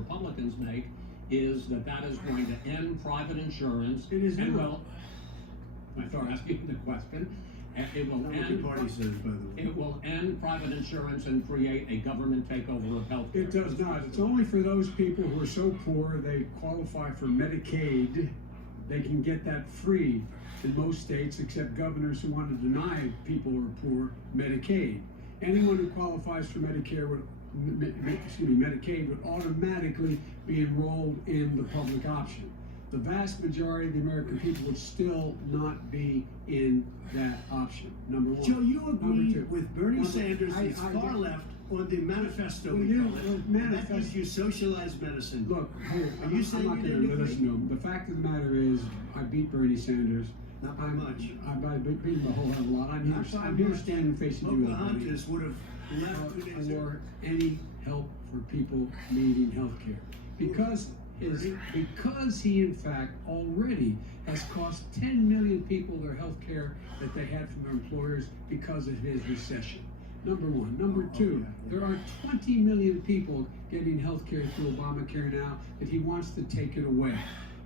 Republicans make is that that is going to end private insurance. It is and not. will, I start asking the question, it will end, Party says, by the way. it will end private insurance and create a government takeover of health care. It does not. It's only for those people who are so poor they qualify for Medicaid. They can get that free in most states, except governors who want to deny people who are poor Medicaid. Anyone who qualifies for Medicare would, Medicaid would automatically be enrolled in the public option. The vast majority of the American people would still not be in that option. Number one. Joe, you agree two. with Bernie Number- Sanders, I- the far left, on the manifesto. Well, we you- call it. well, That manifest- gives you socialized medicine. Look, here, Are you I'm saying not you going didn't to agree? listen to him. The fact of the matter is, I beat Bernie Sanders. Not by much. I beat him a whole hell of a lot. I'm Not by here much. standing facing you. Pocahontas would have left 2 days ago. For any help for people needing health care. Because he in fact already has cost 10 million people their health care that they had from their employers because of his recession. Number one. Number two, there are 20 million people getting health care through Obamacare now that he wants to take it away.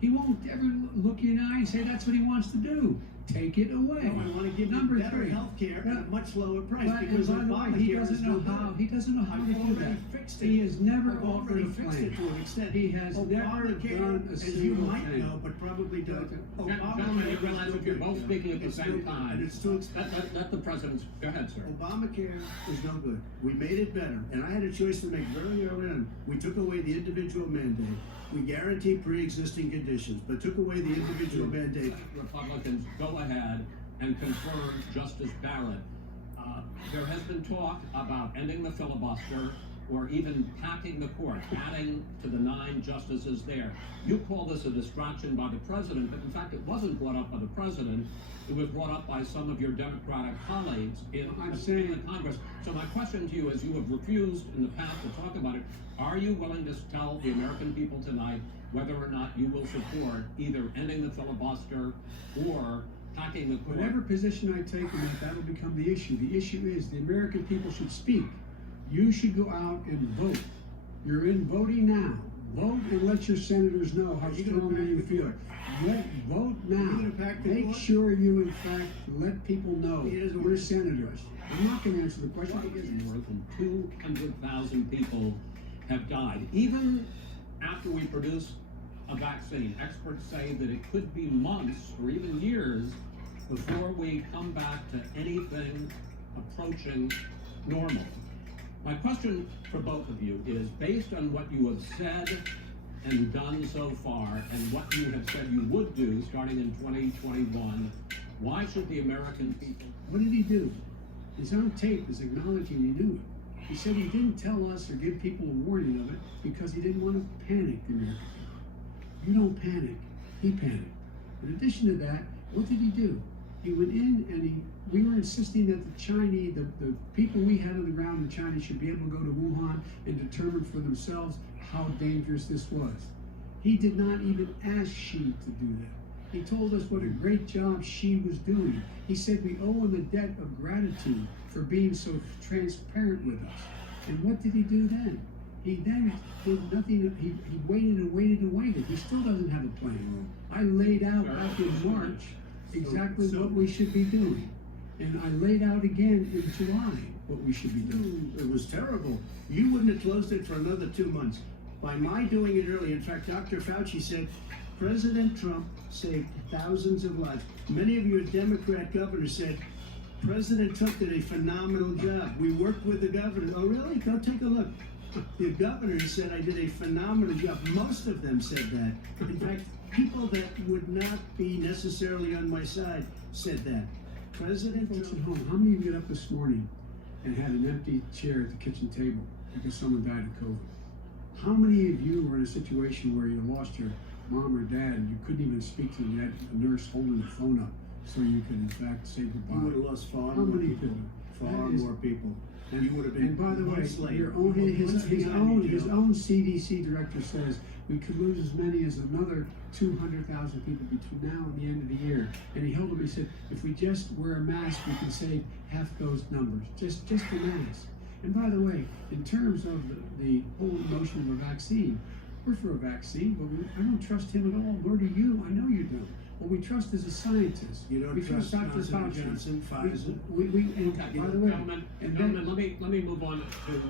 He won't ever look you in the eye and say that's what he wants to do. Take it away. No, I want to give Number you better three. health care at a much lower price But, because and by the way, Obamacare he is doesn't no know how. good. He doesn't know how I've to do already that. fixed it. He has never I've offered already a fixed plan. it to an extent. He has never Obamacare, done a as you single might thing. know, but probably don't. Gentlemen, you realize if you're both speaking at the It's no same good, time, and it's too expensive. let the president's, go ahead, sir. Obamacare is no good. We made it better, and I had a choice to make very early on. We took away the individual mandate. We guaranteed pre-existing conditions, but took away the individual mandate. Republicans, go ahead and confirm Justice Barrett. There has been talk about ending the filibuster or even packing the court, adding to the 9 justices there. You call this a distraction by the president, but in fact it wasn't brought up by the president. It was brought up by some of your Democratic colleagues in the Congress. So my question to you is, you have refused in the past to talk about it. Are you willing to tell the American people tonight whether or not you will support either ending the filibuster or packing the court? Whatever position I take on that, that'll become the issue. The issue is the American people should speak. You should go out and vote. You're in voting now. Vote and let your senators know how strongly you feel. Vote now. Make sure you, in fact, let people know you're senators. I'm not going to answer the question. More than 200,000 people have died. Even after we produce a vaccine, experts say that it could be months or even years before we come back to anything approaching normal. My question for both of you is, based on what you have said and done so far, and what you have said you would do starting in 2021, why should the American people... What did he do? His own tape is acknowledging he knew it. He said he didn't tell us or give people a warning of it because he didn't want to panic the American people. You don't panic. He panicked. In addition to that, what did he do? He went in and we were insisting that the Chinese, the people we had on the ground in China should be able to go to Wuhan and determine for themselves how dangerous this was. He did not even ask Xi to do that. He told us what a great job Xi was doing. He said we owe him a debt of gratitude for being so transparent with us. And what did he do then? He then did nothing. He waited and waited and waited. He still doesn't have a plan. I laid out back in March exactly what we should be doing. And I laid out again in July what we should be doing. It was terrible. You wouldn't have closed it for another 2 months. By my doing it early, in fact, Dr. Fauci said, President Trump saved thousands of lives. Many of your Democrat governors said, President Trump did a phenomenal job. We worked with the governor. Oh, really? Go take a look. The governor said I did a phenomenal job. Most of them said that. In fact, people that would not be necessarily on my side said that. President Folks at Trump. home, how many of you got up this morning and had an empty chair at the kitchen table because someone died of COVID? How many of you were in a situation where you lost your mom or dad and you couldn't even speak to them? You had a nurse holding the phone up so you could, in fact, say goodbye. You would have lost far How more many people. people? Far more people. And you would have been And by the way, months later. your own, his Joe. own CDC director says we could lose as many as another 200,000 people between now and the end of the year. And he held up, he said, if we just wear a mask, we can save half those numbers. Just the mask. And by the way, in terms of the whole notion of a vaccine, We're for a vaccine, but I don't trust him at all, nor do you. I know you don't. What we trust is a scientist. You don't we trust Dr. Johnson & Fauci. Johnson, Pfizer? And Okay, by the way, gentlemen, let me move on to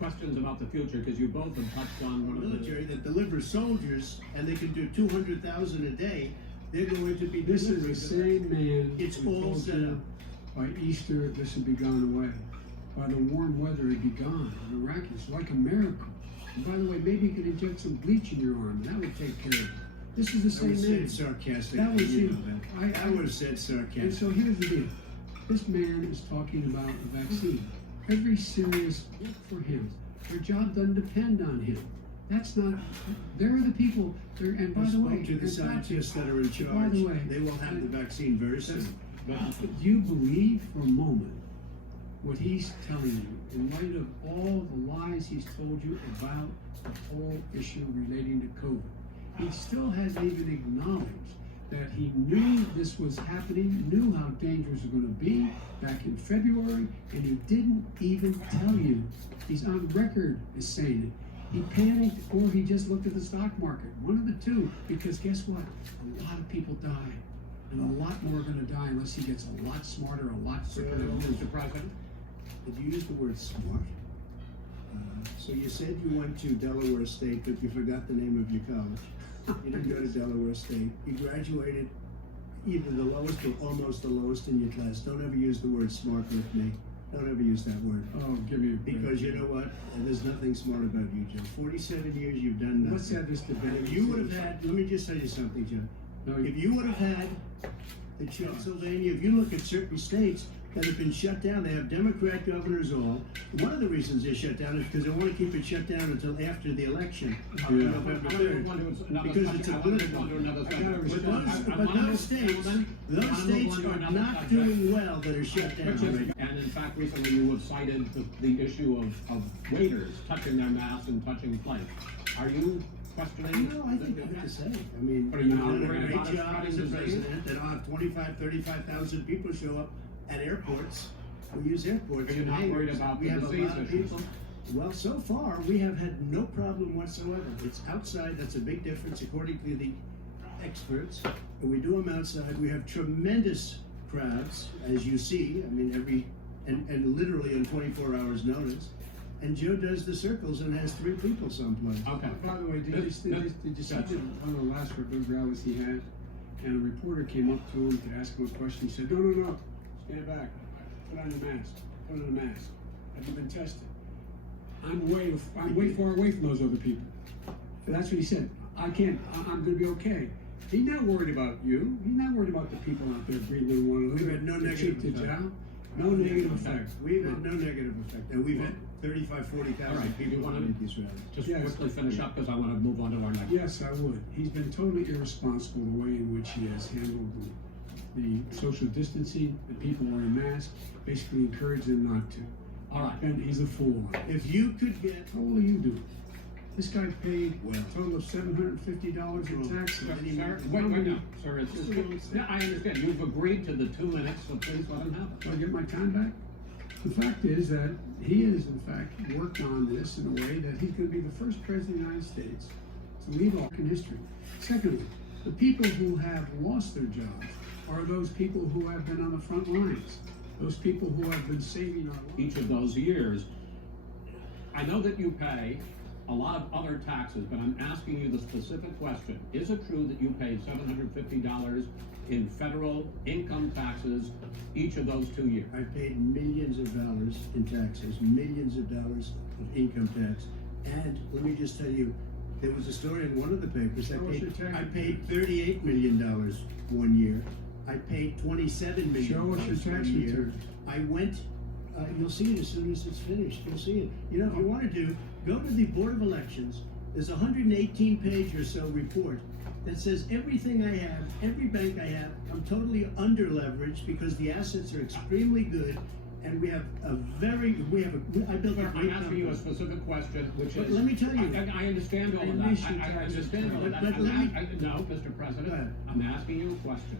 questions about the future, because you both have touched on one of the Military that delivers soldiers, and they can do 200,000 a day. They're going to be this is delivering the them. same man. It's who all told set you up. By Easter, this would be gone away. By the warm weather, it'd be gone. Miraculous, like a miracle. And by the way, maybe you could inject some bleach in your arm. That would take care of it. This is the I would same say man. it's sarcastic. That was you it. know that. I would have said And sarcastic. so here's the deal. This man is talking about a vaccine. Every serious work for him. Their job doesn't depend on him. That's not. There are the people. There, and by I the way, spoke to the and scientists that are in charge. by the way, They will have the vaccine very soon. do you believe for a moment what he's telling you in light of all the lies he's told you about the whole issue relating to COVID? He still hasn't even acknowledged that he knew this was happening, knew how dangerous it was going to be back in February, and he didn't even tell you. He's on record as saying it. He panicked, or he just looked at the stock market. One of the two, because guess what? A lot of people die, and a lot more are going to die unless he gets a lot smarter, a lot quicker. Mr. President. Did you use the word smart? So you said you went to Delaware State, but you forgot the name of your college. You didn't go to Delaware State. You graduated either the lowest or almost the lowest in your class. Don't ever use the word smart with me. Don't ever use that word. Oh, give me a break. Because you know what? There's nothing smart about you, Joe. 47 years you've done nothing. Let's have this debate. If you would have had, let me just tell you something, Joe. No, If you would have had the Pennsylvania, if you look at certain states that have been shut down, they have Democrat governors all. One of the reasons they're shut down is because they want to keep it shut down until after the election on Yeah. November I 3rd. want to move on to another Because it's a subject. I want to political. move on to another I gotta subject. respond. But those states are not doing well that are shut down right now. And in fact, recently you have cited the issue of waiters touching their masks and touching plates. Are you questioning? No, I think I have to say. I mean, Are you you've not done a worried great about it job spreading as a disease? president that I'll have 35,000 people show up at airports. We use airports. Are you for not worried hangars. about We the have a disease lot of issues? people. Well, so far, we have had no problem whatsoever. It's outside, that's a big difference according to the experts. When we do them outside, we have tremendous crowds, as you see. I mean, and literally in 24 hours notice. And Joe does the circles and has 3 people someplace. Okay. By the way, did you see one of the last big rallies he had? And a reporter came up to him to ask him a question. He said, no, stand back. Put on your mask. Put on a mask. Have you been tested? I'm way far away from those other people. And that's what he said. I'm gonna be okay. He's not worried about you. He's not worried about the people out there breathing one another. We've had no The negative cheek to effect. jowl. No negative effect. We've had no negative effect, and we've had 35, All 40,000 right, do you people wanna- at these rallies. Just Yes. quickly finish up, because I want to move on to our next. Yes, I would. He's been totally irresponsible the way in which he has handled the social distancing, the people wearing masks, basically encouraged them not to. All right. And he's a fool. If you could get, How old are you doing? This guy paid Well. a total of $750 in taxes. Sir, wait, no, sir, yeah, I understand. You've agreed to the 2 minutes, so please let him have it. Do I get my time back? The fact is that he has, in fact, worked on this in a way that he's going to be the first president of the United States to leave American history. Secondly, the people who have lost their jobs are those people who have been on the front lines, those people who have been saving our lives. Each of those years, I know that you pay a lot of other taxes, but I'm asking you the specific question. Is it true that you paid $750 in federal income taxes each of those 2 years? I paid millions of dollars in taxes, millions of dollars of income tax. And let me just tell you, there was a story in one of the papers. Show us your tax I paid $38 million one year. I paid $27 million Show us your tax one year. return. I went, you'll see it as soon as it's finished. You'll see it. You know, if you want to do, go to the Board of Elections. There's a 118-page or so report that says everything I have, every bank I have, I'm totally under leveraged because the assets are extremely good, and I built a I'm great asking you a company. specific question, which But is. let me tell you. I understand all of I that. miss you, I tax understand all of that. return. But let me- No, Mr. Go President, ahead. I'm asking you a question.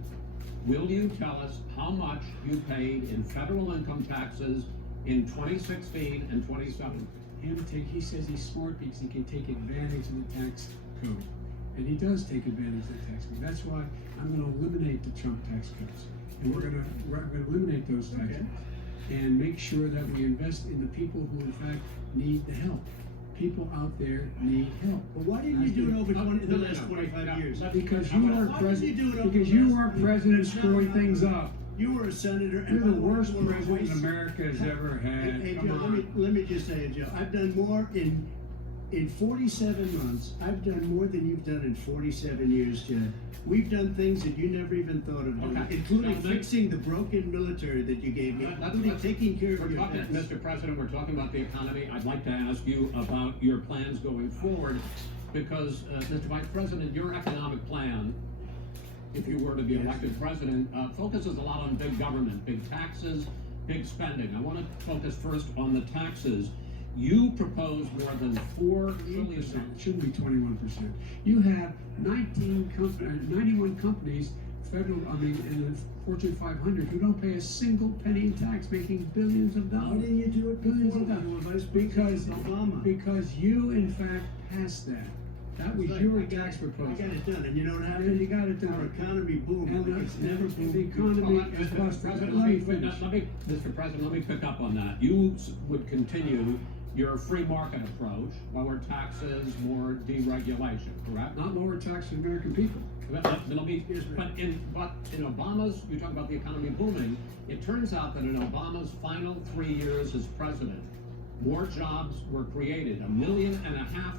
Will you tell us how much you paid in federal income taxes in 2016 and 2017? he says he's smart because he can take advantage of the tax code. And he does take advantage of the tax code. That's why I'm gonna eliminate the Trump tax cuts. And we're gonna eliminate those tax cuts. And make sure that we invest in the people who in fact need the help. People out there need help. But why didn't you do it over the last 25 years? Because you are president. Because you are president screwing things up. You were a senator. You're the worst president America has ever had. Hey, Come Joe, on. let me just say it, Joe. I've done more in 47 months. I've done more than you've done in 47 years, Joe. We've done things that you never even thought of doing, Okay. including Now, fixing the broken military that you gave me, including taking care of We're your talking, vets. Mr. President, we're talking about the economy. I'd like to ask you about your plans going forward, because, Mr. Vice President, your economic plan, if you were to be elected president, focuses a lot on big government, big taxes, big spending. I want to focus first on the taxes. You propose more than $4 trillion. It shouldn't be 21%. You have 91 companies, federal, in the Fortune 500, who don't pay a single penny in tax, making billions of Why dollars. didn't you do it Billions before of when you were dollars. Vice Because, President Obama? because you, in fact, passed that. That was Right, your I got tax it. proposal. I got it done, and you know what And happened? you got it done. Our economy boomed. And like it's never boomed. the economy is Mr. prosperous. President, Let me finish. Mr. President, let me pick up on that. You would continue your free market approach, lower taxes, more deregulation, correct? Not lower tax for the American people. But in Obama's, you talk about the economy booming, it turns out that in Obama's final 3 years as president, more jobs were created, 1.5 million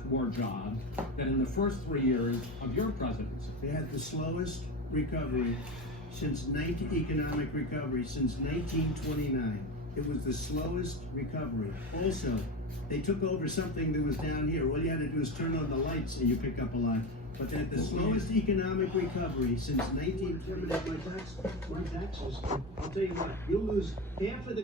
more jobs than in the first 3 years of your presidency. They had the slowest recovery economic recovery since 1929. It was the slowest recovery. Also, they took over something that was down here. All you had to do is turn on the lights and you pick up a lot. But they had the slowest economic recovery since 1929. My taxes. I'll tell you what, you'll lose half of the